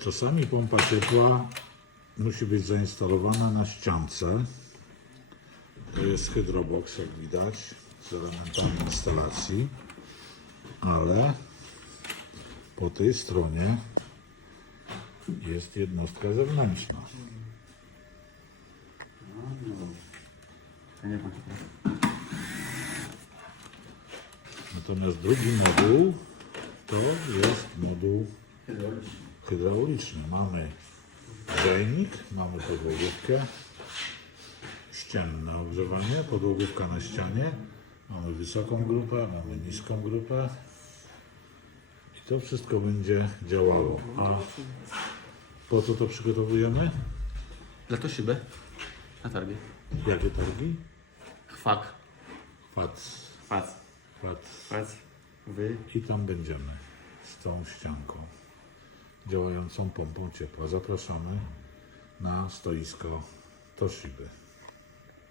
Czasami pompa ciepła musi być zainstalowana na ściance. To jest hydrobox, jak widać, z elementami instalacji, ale po tej stronie jest jednostka zewnętrzna. Natomiast drugi moduł to jest moduł hydrauliczny. hydrauliczny. Mamy grzejnik, mamy podłogówkę, ścienne ogrzewanie, podłogówka na ścianie, mamy wysoką grupę, mamy niską grupę i to wszystko będzie działało. A po co to przygotowujemy? Dla to szyby na targi. Jakie targi? Chwak. Fac, Fac. fac. Fac. Wy. I tam będziemy z tą ścianką działającą pompą ciepła. Zapraszamy na stoisko Toshiby.